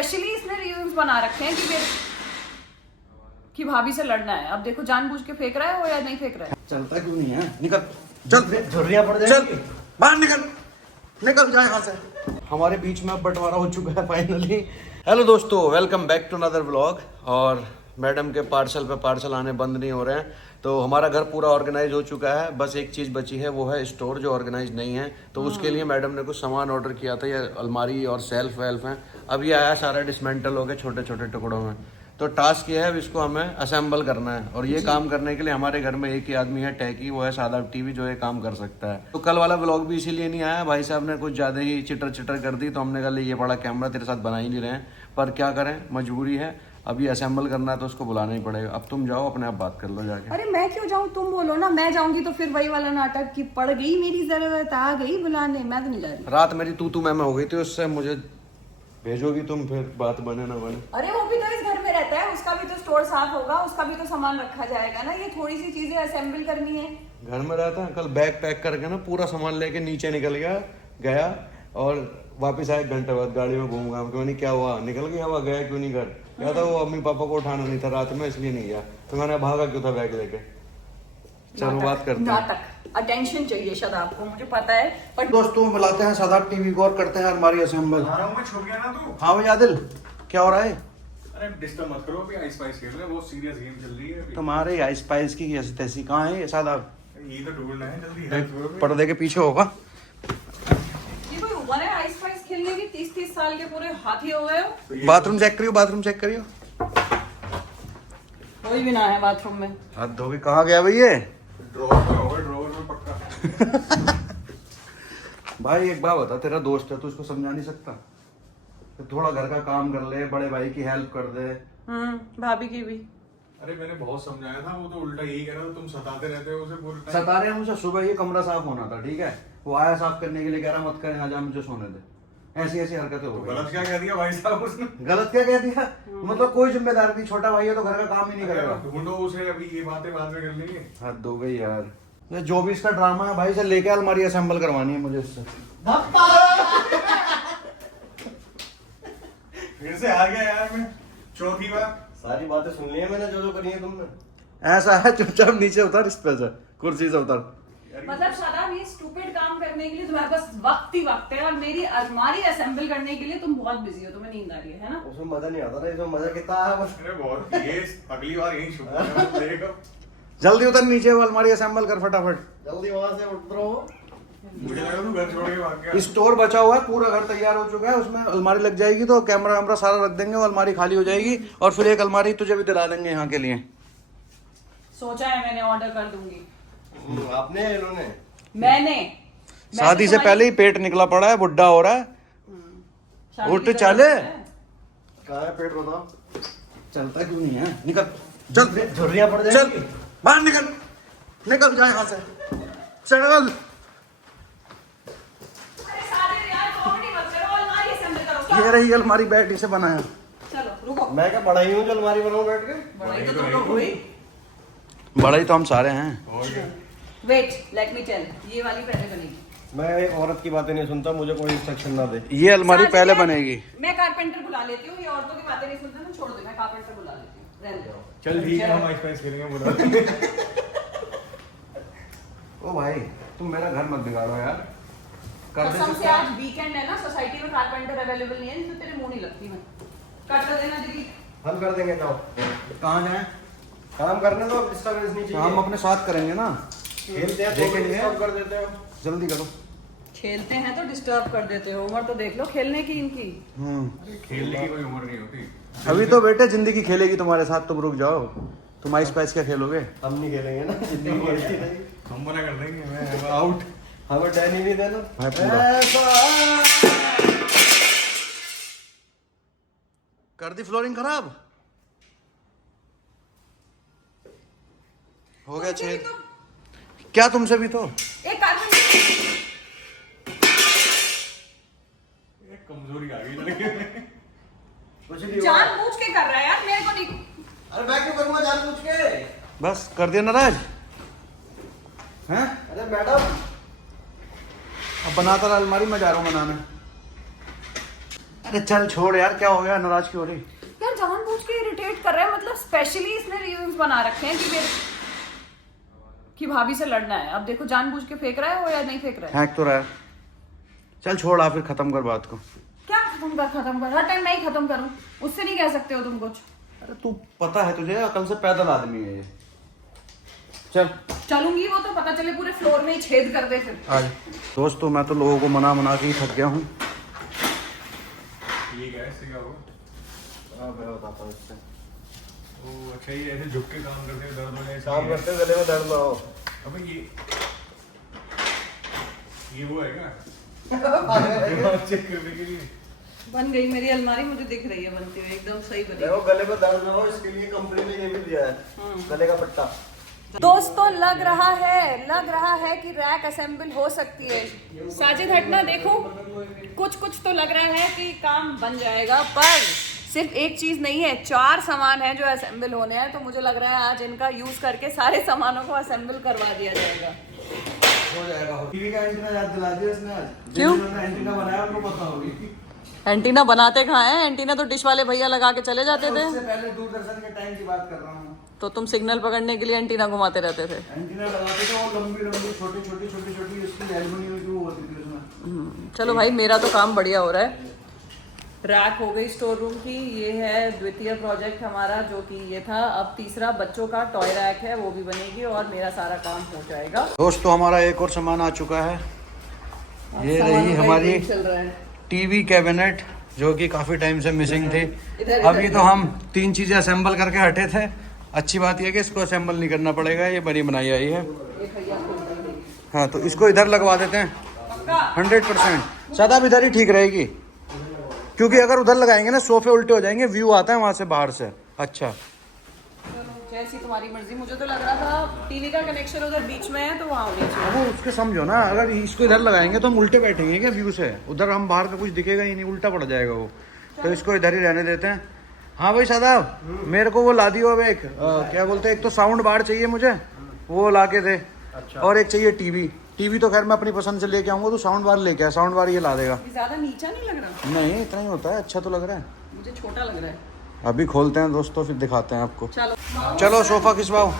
Specially इसने reasons बना रखे हैं कि भाभी से लड़ना है। अब देखो जानबूझ के फेंक रहा है वो या नहीं फेंक रहा है। चलता क्यों नहीं है? निकल, चल, झुर्रियां पड़ जाएंगी। चल बाहर निकल जा यहाँ से। हमारे बीच में अब बंटवारा हो चुका है फाइनली। हेलो दोस्तों, welcome back to another vlog. और मैडम के पार्सल पे पार्सल आने बंद नहीं हो रहे हैं, तो हमारा घर पूरा ऑर्गेनाइज हो चुका है। बस एक चीज़ बची है, वो है स्टोर जो ऑर्गेनाइज नहीं है। तो उसके लिए मैडम ने कुछ सामान ऑर्डर किया था। ये अलमारी और सेल्फ वेल्फ हैं। अब ये आया सारा डिसमेंटल हो गया छोटे छोटे टुकड़ों में। तो टास्क ये है, अब इसको हमें असेंबल करना है। और ये काम करने के लिए हमारे घर में एक ही आदमी है, टैकी, वो है सादा टीवी जो ये काम कर सकता है। तो कल वाला व्लॉग भी इसीलिए नहीं आया, भाई साहब ने कुछ ज़्यादा ही चिटर चिटर कर दी। तो हमने कहा ये बड़ा कैमरा तेरे साथ बना ही नहीं रहे हैं, पर क्या करें, मजबूरी है। अब ये असेंबल करना है तो उसको बुलाना ही पड़ेगा। अब तुम जाओ, अपने आप बात कर लो जाके। अरे मैं क्यों जाऊँ, तुम बोलो ना। मैं जाऊंगी तो फिर वही वाला नाटक की पड़ गई, मेरी जरूरत आ गई बुलाने। मैं तो नहीं जा रही। रात मेरी तू मैं हो गई थी, उससे मुझे भेजोगी तुम, फिर बात बने ना बने। अरे वो भी तो इस घर में रहता है, उसका भी तो स्टोर साफ होगा, उसका भी तो सामान रखा जाएगा ना। ये थोड़ी सी चीजें असेंबल करनी है। घर में रहता है, कल बैग पैक करके ना पूरा सामान लेके नीचे निकल गया और वापस आया 1 घंटे बाद गाड़ी में घूम घाम के। मैंने क्या हुआ, निकल गया हुआ, गया क्यों नहीं घर? या था वो मम्मी पापा को उठाना नहीं था रात में, इसलिए नहीं गया। तो मैंने भागा क्यों था बैग लेके। चलो बात करते हैं। नाटक, अटेंशन चाहिए शायद आपको, मुझे पता है। पर दोस्तों मिलाते हैं सादा टीवी को और करते हैं अलमारी असेंबल। छुप गया ना तू। हाँ भैया आदिल, क्या हो रहा है? अरे डिस्टर्ब मत करो, अभी आइस पाइस खेल रहे हैं, बहुत सीरियस गेम चल रही है अभी। तुम्हारे आइस पाइस की ऐसी तैसी कहाँ है ये सादा? ये तो ढूंढना है, जल्दी हेल्प करो। पर्दे के पीछे होगा। ये कोई उम्र है आइस पाइस खेलने की? 30-30 साल के पूरे हाथी हो गए हो। बाथरूम चेक करियो, बाथरूम चेक करियो। कोई भी ना है बाथरूम में। हाथ धो के कहाँ गया भैया? ड्रॉवर में पक्का। भाई एक बात बता, तेरा दोस्त है तो उसको समझा नहीं सकता? तो थोड़ा घर का काम कर ले, बड़े भाई की हेल्प कर दे। भाभी की भी। अरे मैंने बहुत समझाया था, वो तो उल्टा यही कह रहा था, तुम सताते रहते हो उसे पूरे टाइम। सता रहे हैं मुझे। सुबह ये कमरा साफ होना था, ठीक है, वो आया साफ करने के लिए, कह रहा मत कर यहाँ जा, मुझे सोने दे। ऐसी ऐसी हरकतें हो गई। गलत क्या कह दिया भाई साहब उसने? गलत क्या कह दिया? मतलब कोई जिम्मेदारी नहीं, छोटा भाई है तो घर का काम ही नहीं करेगा। ढूंढो उसे, अभी ये बातें बाद में कर लेंगे। हद हो गई यार। ये जो भी इसका ड्रामा है भाई से लेके अलमारी असेंबल करवानी है मुझे इससे। फिर से आ गया यार मैं, चौथी बार। सारी बातें सुन ली है मैंने, जो जो करी है तुमने। ऐसा है, चुपचाप नीचे उतर, इस पे से कुर्सी से उतर। मतलब शादाब, ये स्टूपिड काम करने के लिए तुम्हारे पास वक्त ही वक्त है, और मेरी अलमारी असेंबल करने के लिए तुम बहुत बिजी हो, तुम्हें नींद आ रही है ना? उसमें मजा नहीं आता ना, इसमें मजा कितना है बस। अरे बहुत, ये अगली बार यही शुरू देखो। जल्दी उतर नीचे, वो अलमारी असेंबल कर फटाफट। जल्दी वहां से उतरो। मुझे लगा तू घर छोड़ के भाग गया। स्टोर बचा हुआ है, पूरा घर तैयार हो चुका है, उसमें अलमारी लग जाएगी तो कैमरा वैमरा सारा रख देंगे, वो अलमारी खाली हो जाएगी। और फिर एक अलमारी तुझे भी दिला देंगे यहाँ के लिए। सोचा है मैंने, ऑर्डर कर दूंगी। आपने इन्होंने मैंने शादी से पहले ही पेट निकला पड़ा है, बुढ़ा हो रहा है। शादी उठ की चले। जरूरत है। कहाँ है पेट बताओ। चलता क्यों नहीं है? निकल, चल, झुर्रियां पड़ चल जाएंगी। बाहर निकल जा यहाँ से। चल अरे सारे यार कॉमेडी मत करो, अलमारी असेंबल करो। ये रही अलमारी, बैठ इसे बनाया। चलो रुको। मैं क्या बड़ा ही हूँ जो अलमारी बनाऊं बैठ के? बड़ाई तो तुम लोग हुई। बड़ा ही तो हम सारे हैं। वेट, लेट मी टेल, ये वाली पहले बनेगी। मैं एक औरत की बातें नहीं सुनता, मुझे कोई इंस्ट्रक्शन ना दे। ये अलमारी साथ पहले में बनेगी। मैं कारपेंटर बुला लेती हूँ, ये औरतों की बातें नहीं सुनते ना, छोड़ दो, मैं कारपेंटर बुला लेती हूँ, रहने दो। चल ठीक है, हम आइस पाइस खेलेंगे बुला। ओ भाई, तुम मेरा घर मत बिगाड़ो यार। कर दे कसम से सकता आज वीकेंड है ना, सोसाइटी में कारपेंटर अवेलेबल नहीं है, इसमें तेरे मुंह नहीं लगती मैं। कर देना दीदी। हम कर देंगे, जाओ कहाँ जाए? काम करने दो, डिस्टर्बेंस नहीं चाहिए। हम अपने साथ करेंगे ना, खेलते हैं तो देखेंगे। डिस्टर्ब कर देते हो। जल्दी करो। खेलते हैं तो डिस्टर्ब कर देते हो, उम्र तो देख लो खेलने की इनकी। खेलने की कोई उम्र नहीं होती। अभी तो बेटे जिंदगी खेलेगी तुम्हारे साथ, तुम रुक जाओ। तुम आइस पाइस क्या खेलोगे? हम नहीं खेलेंगे ना, जिंदगी खेलती नहीं। हम मना कर देंगे, मैं आउट। हमें डैनी नहीं देना। भाई पूरा कर दी फ्लोरिंग खराब। हो गया छेद। क्या तुमसे भी तो? एक कारपेंटर एक कमजोरी आ गई लड़के में। कुछ नहीं हुआ। जानबूझ के कर रहा है यार, मेरे को नहीं। अरे मैं क्यों करूँगा जानबूझ के? बस कर दिया नाराज हैं? अरे मैडम, अब बनाता रहा अलमारी में, जा रहा हूँ बनाने। अरे चल छोड़ यार, क्या हो गया, नाराज क्यों हो रही? यार जानबूझ के इरिटेट कर रहा है, मतलब स्पेशली इसने रीजंस बना रखे हैं कि भाभी से लड़ना है। अब देखो जानबूझ के फेंक रहा है वो या नहीं फेंक रहा है। हैक तो रहा है। चल छोड़, आप फिर खत्म कर बात को। क्या खत्म कर, हर टाइम मैं ही खत्म करूं? उससे नहीं कह सकते हो तुम कुछ। अरे तू पता है तुझे, अकल से पैदल आदमी है ये। चल चलूंगी, वो तो पता चले पूरे फ्लोर में ही छेद कर दे फिर। आज दोस्तों मैं तो लोगों को मना के ही थक गया हूँ। ये क्या है, इससे क्या होगा? मैं बताता हूँ इससे। ओ अच्छा, ये ऐसे झुक के काम करते हैं, दर्द होने ऐसा काम ही है। करते गले में दर्द ना हो। अबे ये वो है क्या? चेक करने के लिए। बन गई मेरी अलमारी, मुझे दिख रही है बनती हुई, एकदम सही बनी। देखो गले में दर्द ना हो, इसके लिए कंपनी ने ये भी दिया है गले का पट्टा। दोस्तों लग रहा है कि रैक असेंबल हो सकती है। साजिद हटना, देखो कुछ तो लग रहा है कि काम बन जाएगा, पर सिर्फ एक चीज नहीं है, 4 सामान है जो असेंबल होने हैं। तो मुझे लग रहा है आज इनका यूज करके सारे सामानों को असेंबल करवा दिया जाएगा। हो जाएगा। टीवी का एंटीना याद दिला दिया इसने आज। क्यों? जिन्होंने एंटीना बनाया उनको पता होगी। एंटीना बनाते कहाँ हैं? एंटीना तो डिश वाले भैया लगा के चले जाते थे। उससे पहले दूरदर्शन के टाइम की बात कर रहा हूँ। तो तुम सिग्नल पकड़ने के लिए एंटीना घुमाते रहते थे। एंटीना लगाते थे और लंबी छोटी उसकी एल्युमिनियम की वो होती थी उसमें। चलो भाई, मेरा तो काम बढ़िया हो रहा है। रैक हो गई स्टोर रूम की, ये है द्वितीय प्रोजेक्ट हमारा, जो कि ये था। अब तीसरा बच्चों का टॉय रैक है, वो भी बनेगी और मेरा सारा काम हो जाएगा। दोस्तों हमारा एक और सामान आ चुका है। ये रही हमारी चल रहा है टीवी कैबिनेट, जो कि काफी टाइम से मिसिंग थी। अभी तो हम 3 चीजें असेंबल करके हटे थे। अच्छी बात यह कि इसको असेंबल नहीं करना पड़ेगा, ये बनी बनाई आई है। हाँ तो इसको इधर लगवा देते हैं 100%। सदा इधर ही ठीक रहेगी, क्योंकि अगर उधर लगाएंगे ना सोफे उल्टे हो जाएंगे, व्यू आता है वहां से बाहर से। अच्छा जैसी तुम्हारी मर्जी। मुझे तो लग रहा था टीवी का कनेक्शन उधर बीच में है तो वहाँ होनी चाहिए। वो उसके समझो ना, अगर इसको इधर लगाएंगे तो हम उल्टे बैठेंगे क्या व्यू से, उधर हम बाहर का कुछ दिखेगा ही नहीं, उल्टा पड़ जाएगा वो। तो इसको इधर ही रहने देते हैं। हाँ भाई साहब, मेरे को वो ला दियो अब एक क्या बोलते हैं, एक तो साउंड बार चाहिए मुझे, वो ला के दे। अच्छा। और एक चाहिए टीवी तो खैर मैं अपनी पसंद से लेके आऊंगा, तो साउंड बार लेके आ, साउंड बार ये ला देगा। ज्यादा नीचा नहीं लग रहा? नहीं इतना ही होता है, अच्छा तो लग रहा है। मुझे छोटा लग रहा है। अभी खोलते हैं दोस्तों, फिर दिखाते हैं आपको। चलो सोफा खिंचवाओ,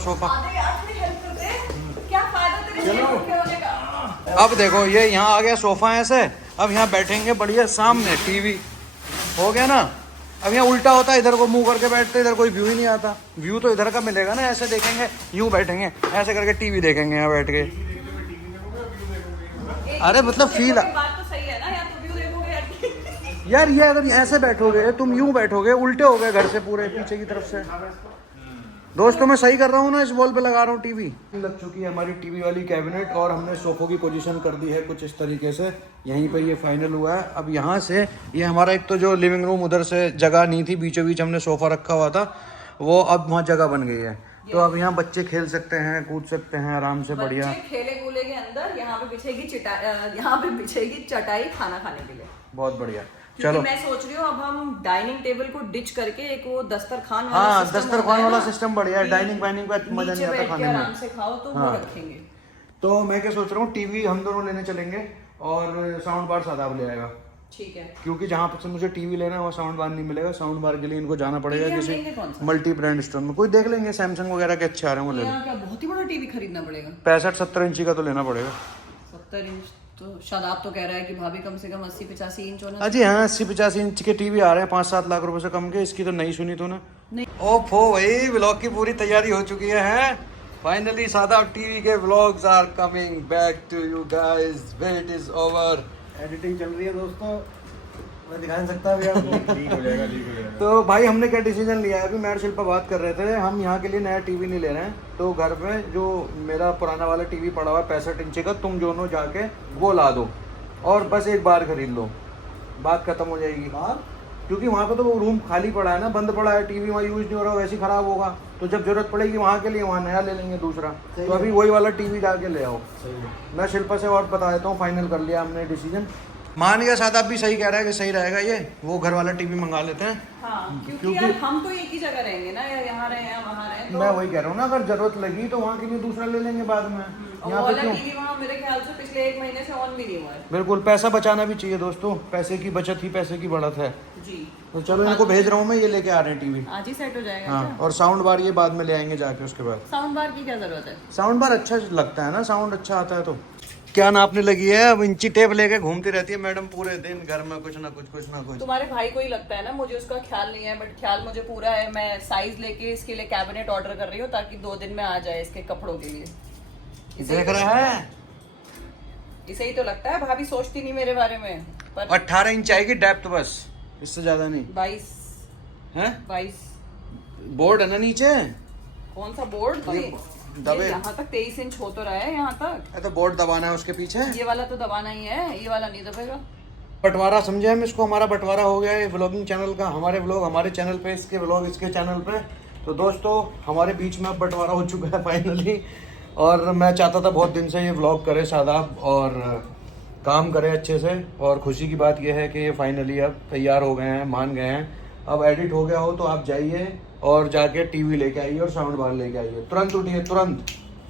सोफा। क्या फायदा तेरे होने का? अब देखो ये यहाँ आ गया सोफा ऐसे, अब यहाँ बैठेंगे बढ़िया, सामने टीवी हो गया ना। अब यहाँ उल्टा होता है, इधर को मुंह करके बैठते, इधर कोई व्यू ही नहीं आता। व्यू तो इधर का मिलेगा ना, ऐसे देखेंगे, यूं बैठेंगे, ऐसे करके टीवी देखेंगे यहाँ बैठ के। अरे मतलब फील बात तो सही है ना, या तो व्यू देखोगे यार, ये अगर ऐसे बैठोगे, तुम यूं बैठोगे, उल्टे हो गए घर से पूरे पीछे की तरफ से। दोस्तों मैं सही कर रहा हूँ ना, इस वॉल पे लगा रहा हूँ टीवी। लग चुकी है हमारी टीवी वाली कैबिनेट, और हमने सोफों की पोजीशन कर दी है कुछ इस तरीके से। यहीं पर ये फाइनल हुआ है। अब यहाँ से ये हमारा एक तो जो लिविंग रूम, उधर से जगह नहीं थी, बीचों बीच हमने सोफा रखा हुआ था, वो अब वहाँ जगह बन गई है। तो अब यहाँ बच्चे खेल सकते हैं, कूद सकते हैं आराम से, बढ़िया। खेले कूले के अंदर यहाँ पे बिछेगी चटाई खाना खाने के लिए। बहुत बढ़िया। चलो मैं सोच रही हूँ अब हम डाइनिंग टेबल को डिच करके एक वो दस्तरखान वाला हाँ, सिस्टम दस्तरखान वाला होता है ना, सिस्टम बढ़िया है। डाइनिंग वाइनिंग का मजा नहीं आता खाने में, आराम से खाओ, तो वो रखेंगे। तो मैं क्या सोच रहा हूँ, टीवी हम दोनों लेने चलेंगे और साउंड बार सादाब ले आएगा। ठीक है, क्योंकि जहाँ से मुझे टीवी लेना है वहाँ साउंड बार नहीं मिलेगा। साउंड बार के लिए इनको जाना पड़ेगा किसी मल्टी ब्रांड स्टोर में। कोई देख लेंगे, सैमसंग वगैरह के अच्छे आ रहे हैं वो ले लेंगे। क्या बहुत ही बड़ा टीवी खरीदना पड़ेगा? 65-70 इंची का तो लेना पड़ेगा। 70 इंच तो शादाब तो कह रहा है कि भाभी कम से कम 80-85 इंच होना। अजी हाँ, 80-85 इंच के टीवी आ रहे हैं 5-7 लाख रुपए से कम के। इसकी तो नहीं सुनी तो ना। नहीं। ओफो भाई, व्लॉग की पूरी तैयारी हो चुकी है। फाइनली सादाब टीवी के vlogs are coming back to you guys. Wait is over. Editing चल रही है दोस्तों, मैं दिखा नहीं सकता अभी आपको। लीक हो जाएगा। तो भाई हमने क्या डिसीजन लिया है, अभी मैं और शिल्पा बात कर रहे थे, हम यहाँ के लिए नया टीवी नहीं ले रहे हैं। तो घर में जो मेरा पुराना वाला टीवी पड़ा हुआ है 65 इंची का, तुम दोनों जाके वो ला दो और बस एक बार खरीद लो, बात खत्म हो जाएगी। क्योंकि वहाँ पे तो वो रूम खाली पड़ा है ना, बंद पड़ा है, टीवी वहाँ यूज नहीं हो रहा, वैसे ही खराब होगा। तो जब जरूरत पड़ेगी वहाँ के लिए, वहाँ नया ले लेंगे दूसरा। तो अभी वही वाला टीवी जाके ले आओ। मैं शिल्पा से और बता देता हूँ, फाइनल कर लिया हमने डिसीजन मान गया शादाब भी सही कह रहा है कि सही रहेगा ये, वो घर वाला टीवी मंगा लेते हैं। हाँ, क्योंकि क्योंकि- यार हम तो एक ही जगह रहेंगे ना, या यहाँ रहे या वहाँ रहे तो मैं वही कह रहा हूँ ना, अगर जरूरत लगी तो वहाँ के लिए दूसरा ले लेंगे बाद में। और यहाँ वो पे वाला क्यों? टीवी वहाँ मेरे ख्याल से पिछले 1 महीने से ऑन भी नहीं हुआ है। बिल्कुल, पैसा बचाना भी चाहिए दोस्तों, पैसे की बचत ही पैसे की बढ़त है। जी, तो चलो इनको भेज रहा हूँ मैं, ये लेके आ रहे हैं टीवी। आज ही सेट हो जाएगा हाँ, क्या? और साउंड बार ये बाद में ले आएंगे जाके उसके बाद। साउंड बार की क्या जरूरत है? साउंड बार अच्छा लगता है ना, साउंड अच्छा आता है तो। क्या नापने लगी है अब, इंची टेप लेके घूमती रहती है मैडम पूरे दिन घर में, कुछ ना कुछ। तुम्हारे भाई को ही लगता है ना, मुझे उसका ख्याल नहीं है, बट ख्याल मुझे पूरा है। मैं साइज लेके इसके लिए कैबिनेट ऑर्डर कर रही हूँ ताकि 2 दिन में आ जाए इसके कपड़ों के लिए। देख रहा है, इसे ही तो लगता है, भाभी सोचती नहीं मेरे बारे में। पर 18 इंच आएगी डेप्थ बस, इससे ज्यादा नहीं 22 है। 22 बोर्ड है ना नीचे, कौन सा बोर्ड? ये दबे। यहाँ तक 23 इंच हो तो रहा है, यहाँ तक। ये तो बोर्ड दबाना है उसके पीछे। ये वाला तो दबाना ही है, ये वाला नहीं दबेगा। बंटवारा समझे हम इसको, हमारा बंटवारा हो गया है व्लॉगिंग चैनल का। हमारे व्लॉग हमारे चैनल पे, इसके व्लॉग इसके चैनल पे। तो दोस्तों हमारे बीच में अब बंटवारा हो चुका है फाइनली। और मैं चाहता था बहुत दिन से ये व्लॉग करे शादाब और काम करे अच्छे से, और खुशी की बात यह है कि ये फाइनली अब तैयार हो गए हैं, मान गए हैं। अब एडिट हो गया हो तो आप जाइए और जाके टीवी लेके आइए और साउंड बार लेके आइए, तुरंत उठिए तुरंत।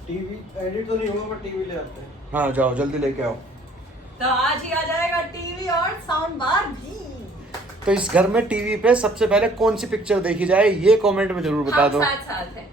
टीवी एडिट तो नहीं होगा पर टीवी ले आते हैं। हाँ जाओ जल्दी लेके आओ। तो आज ही आ जाएगा टीवी और साउंड बार भी। तो इस घर में टीवी पे सबसे पहले कौन सी पिक्चर देखी जाए, ये कमेंट में जरूर बता हम दो। साथ साथ हैं।